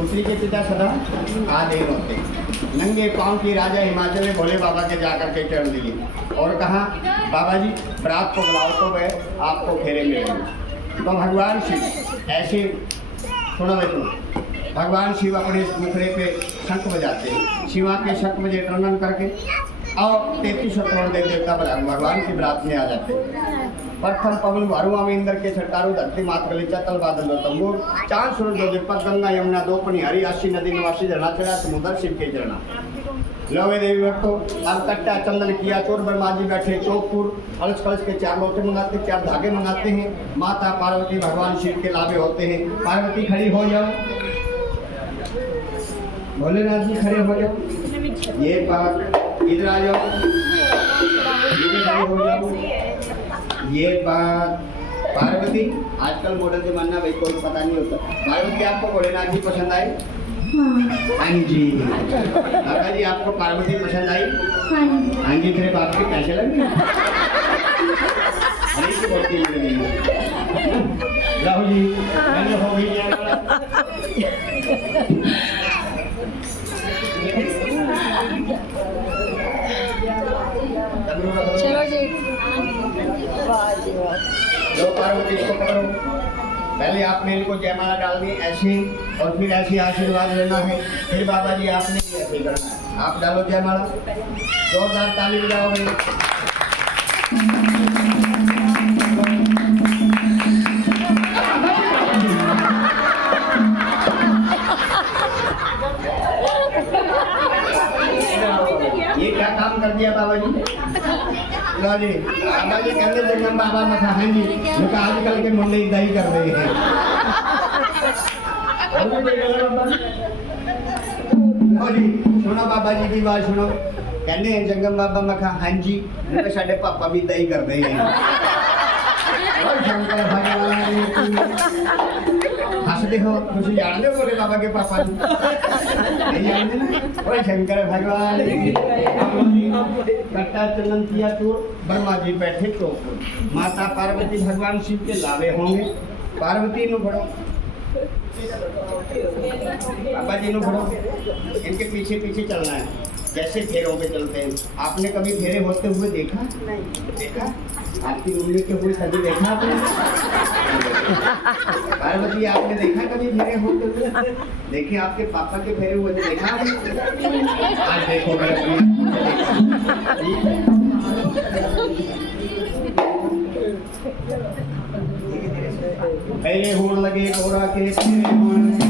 उसी के पिता सदा आधे होते। नंगे पाँव की राजा हिमाचल में भोले बाबा के जाकर के चढ़ दिए और कहा बाबा जी बरात को बुलाओ तो वह आपको फेरे मिलेंगे। तो भगवान शिव ऐसे सुनो देखो, भगवान शिव अपने मुखड़े पे शंख बजाते हैं। शिवा के शंख बजे टंडन करके और 33 करोड़ देव देवता भगवान की बरात में आ जाते हैं। प्रथम पवन भरुआ में इंद्र के छटारू धरती मात गलीचा तल बादल तंबूर चांद सूरज दो विपत गंगा यमुना दो पनिहारी अस्सी नदी निवासी झरना चढ़ा समुद्र शिव के झरना। लोवे देवी भक्तों अब कट्टा चंदन किया चोर ब्रह्मा जी बैठे चौकपुर अलस कलश के 4 लोटे मंगाते 4 धागे मंगाते हैं। माता पार्वती भगवान शिव के लाभे होते हैं। पार्वती खड़ी हो जाओ, भोलेनाथ जी खड़े हो जाओ, ये बात इधर आ जाओ, इधर खड़े हो जाओ, ये बात पार्वती। आजकल मॉडल जमाना भाई कोई पता नहीं होता। पार्वती आपको भोलेनाथ जी पसंद आए? हाँ जी। दादा जी आपको पार्वती पसंद आई? हाँ जी। तेरे बाप के पैसे लग गए? राहुल जी हो गई चलो जी। लो पार्वती इसको पकड़ो। पहले आपने इनको जयमाला डालनी ऐसे और फिर ऐसे आशीर्वाद लेना है। फिर बाबा जी आपने ऐसे करना है। आप डालो जयमाला, जोरदार ताली बजाओगे। ये क्या काम कर दिया बाबा जी? लो जी बाबा जी कहते जंगम बाबा में कहा जी जो आजकल के मुंडे इतना ही कर रहे हैं। लो जी सुनो बाबा जी की बात सुनो। कहते हैं जंगम बाबा में कहा हाँ जी साढ़े पापा भी इतना ही कर रहे हैं। शंकर भगवान हंसते हो तुम जानते हो बोले बाबा के पापा नहीं जानते ना। ओए शंकर भगवान कट्टा चंदन किया चोर ब्रह्मा जी बैठे चौक। माता पार्वती भगवान शिव के लावे होंगे। पार्वती नु बढ़ो, बाबा जी नु बढ़ो, इनके पीछे पीछे चलना है जैसे फेरों पे चलते हैं। आपने कभी फेरे होते हुए देखा? नहीं देखा। आपकी उंगली के हुए कभी देखा आपने? पार्वती आपने देखा कभी फेरे होते हुए? देखिए आपके पापा के फेरे हुए थे, देखा आपने? आज देखो पहले होने लगे गौरा के फेरे होने।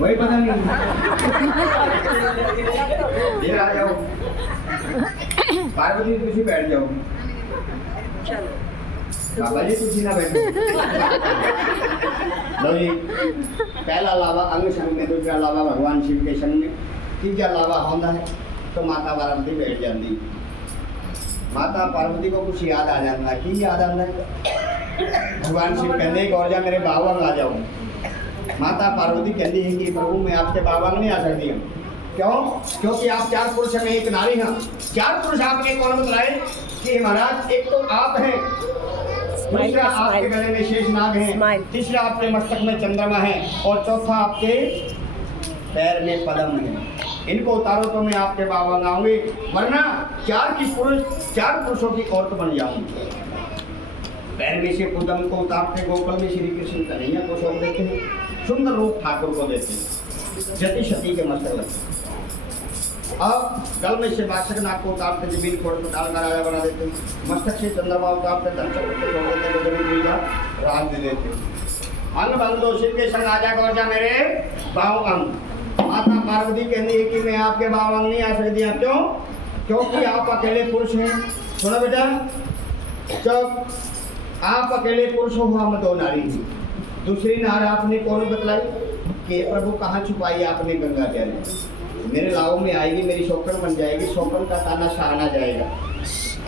वही पता नहीं। इधर आ जाओ पार्वती तुम बैठ जाओ। बाबा जी तुम ना बैठो। लो जी पहला लावा अंग संग में, दूसरा लावा भगवान शिव के संग में, तीसरा लावा होता है तो माता पार्वती बैठ जाती। माता पार्वती को कुछ याद आ जाता है। कि याद आता है? भगवान शिव कहते गौर जा मेरे बाबा आ जाओ। माता पार्वती कहती है कि प्रभु मैं आपके बाबा नहीं आ सकती हूँ। क्यों? क्योंकि आप 4 पुरुष में एक नारी हैं। 4 पुरुष आपने कौन बताए कि महाराज? एक तो आप हैं, दूसरा आपके गले में शेषनाग है, तीसरा आपके मस्तक में चंद्रमा है और चौथा आपके पैर में पद्म है। इनको उतारो तो मैं आपके बाबा आऊंगी, वरना चार पुरुषों की औरत बन जाऊंगी। पैर में से पद्म को उतारते गोकुल में श्री कृष्ण कन्हैया को सौंप देते हैं, सुंदर रूप ठाकुर को देते हैं, जति सती के मस्तक लगते। अब गल में से बासक नाग को उतारते जमीन खोड़ को डाल कर राजा बना देते, मस्तक से चंद्रमा उतारते धनचक्र को छोड़ देते, जमीन राज दे देते। अंग भंग दो शिव के संग आजा गौरजा मेरे बाहु अंग। माता पार्वती कहती है कि मैं आपके बाहु अंग नहीं आ सकती। क्यों? क्योंकि आप अकेले पुरुष हैं। सुनो बेटा, जब आप अकेले पुरुष हो, हम दो नारी थी। दूसरी नार आपने कौन बतलाई कि प्रभु कहाँ छुपाई आपने? गंगा जल मेरे लाओ में आएगी, मेरी शौकन बन जाएगी, शौकन का ताना सहाना जाएगा।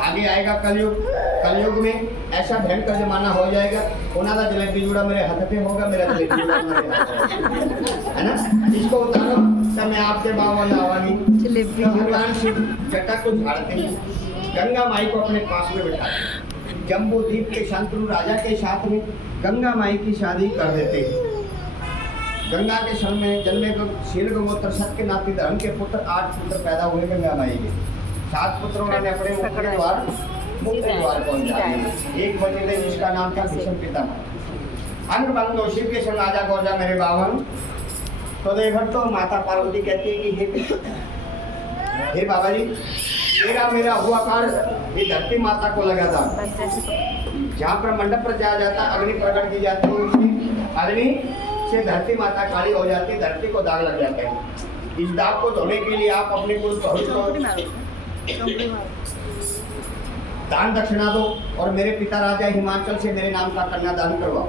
आगे आएगा कलयुग, कलयुग में ऐसा भयंकर जमाना हो जाएगा, उन्हां दा जलेबी जुड़ा मेरे हाथ पे होगा, मेरा जलेबी जुड़ा मेरे हाथ पे है ना। इसको उतारो तब मैं आपके बाबा लावांगी। तो भगवान शिव जटा को झाड़ते हैं, गंगा माई को अपने पास में बिठाते हैं। जम्बू द्वीप के शांतनु राजा के साथ में गंगा माई की शादी कर देते हैं। गंगा के सन में जन्मे शील गोत्र सत के नाती धर्म के पुत्र 8 पुत्र पैदा हुए गंगा माई के। 7 पुत्रों ने अपने मुख्य द्वार पहुंचा दिया। एक बचे थे जिसका नाम था भीष्म पितामह। अंग भंग दो शिव के संग आजा गौरजा मेरे बावन। तो देखो तो माता पार्वती कहती है कि हे बाबा जी, तेरा मेरा हुआ कार्य ये धरती माता को लगा था। जहाँ पर मंडप पर जाया जाता, अग्नि प्रकट की जाती है, उसकी अग्नि से धरती माता काली हो जाती है, धरती को दाग लग जाते हैं। इस दाग को धोने के लिए आप अपने कुल दान दक्षिणा दो और मेरे पिता राजा हिमाचल से मेरे नाम का कन्यादान करवाओ।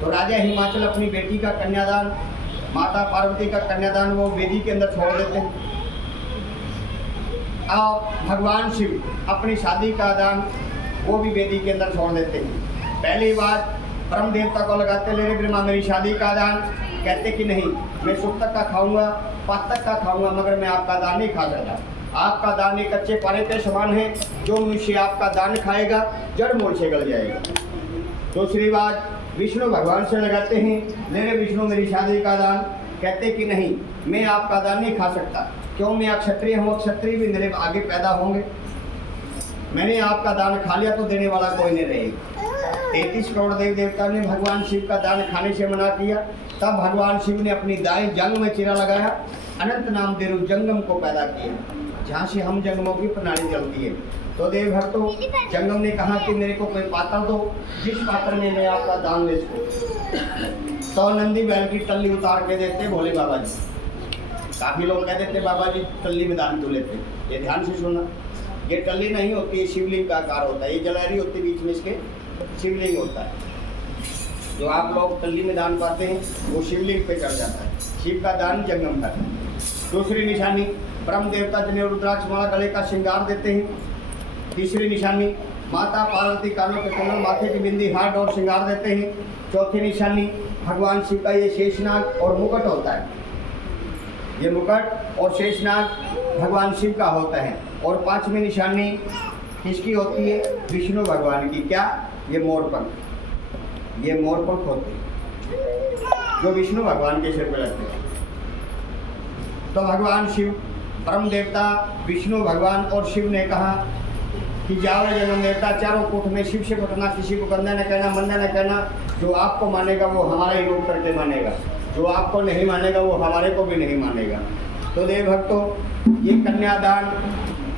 तो राजा हिमाचल अपनी बेटी का कन्यादान, माता पार्वती का कन्यादान वो वेदी के अंदर छोड़ देते हैं। और भगवान शिव अपनी शादी का दान वो भी वेदी के अंदर छोड़ देते हैं। पहली बात परम देवता को लगाते, ले रे ब्रह्मा मेरी शादी का दान। कहते कि नहीं, मैं सुख तक का खाऊंगा, पात तक का खाऊंगा, मगर मैं आपका दान नहीं खा सकता। आपका दान एक कच्चे पारे के समान है, जो मनुष्य आपका दान खाएगा जड़ मूल से गल जाएगा। दूसरी बात विष्णु भगवान से लगाते हैं, ले रे विष्णु मेरी शादी का दान। कहते कि नहीं, मैं आपका दान नहीं खा सकता। क्यों? मैं क्षत्रिय हूँ, क्षत्रिय भी मेरे आगे पैदा होंगे। मैंने आपका दान खा लिया तो देने वाला कोई नहीं रहेगा। 33 करोड़ देव देवता ने भगवान शिव का दान खाने से मना किया। तब भगवान शिव ने अपनी दाएं जंग में चिरा लगाया, अनंत नाम देरु जंगम को पैदा किया, जहाँ से हम जंगमों की प्रणाली चलती है। तो देव भक्तों, जंगम ने कहा कि मेरे को कोई पात्र दो, जिस पात्र में मैं आपका दान ले सकूं। तो नंदी बैल की टल्ली उतार के देते भोले बाबा जी। काफी लोग कह देते बाबा जी टल्ली में दान क्यों लेते? ये ध्यान से सुनना, ये टल्ली नहीं होती, शिवलिंग का आकार होता है। ये जलहरी होती, बीच में इसके शिवलिंग होता है। जो आप लोग टल्ली में दान पाते हैं वो शिवलिंग पे चढ़ जाता है। शिव का दान जंगम का। दूसरी निशानी ब्रह्म देवता जिन्हें रुद्राक्ष माला गले का श्रृंगार देते हैं। तीसरी निशानी माता पार्वती कानों के कमल, माथे की बिंदी, हाथ और श्रृंगार देते हैं। चौथी निशानी भगवान शिव का ये शेषनाग और मुकुट होता है। ये मुकुट और शेषनाग भगवान शिव का होता है। और पांचवी निशानी किसकी होती है? विष्णु भगवान की। क्या? ये मोरपंख। ये मोरपंख होते हैं जो विष्णु भगवान के सिर पे लगते हैं। तो भगवान शिव, ब्रह्म देवता, विष्णु भगवान और शिव ने कहा कि जाओ जन्म देवता, चारों कोठ में शिव से बटना, किसी को गंदा न कहना, मंदा न कहना। जो आपको मानेगा वो हमारा ही रूप करके मानेगा, जो आपको नहीं मानेगा वो हमारे को भी नहीं मानेगा। तो देव भक्तों, ये कन्यादान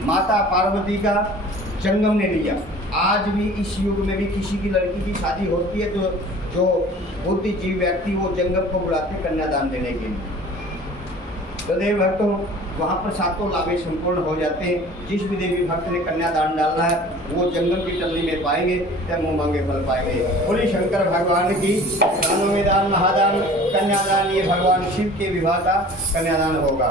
माता पार्वती का जंगम ने लिया। आज भी इस युग में भी किसी की लड़की की शादी होती है तो जो बुद्धिजीवी व्यक्ति वो जंगम को बुलाते कन्यादान देने के लिए। तो देव भक्तों, वहाँ पर सातों लाभे संपूर्ण हो जाते हैं। जिस भी देवी भक्त ने कन्यादान डालना है वो जंगम की टल्ली में पाएंगे, तब मुँह मांगे फल पाएंगे। बोले शंकर भगवान की। दानों में दान, महादान, कन्यादान, ये भगवान शिव के विवाह का कन्यादान होगा।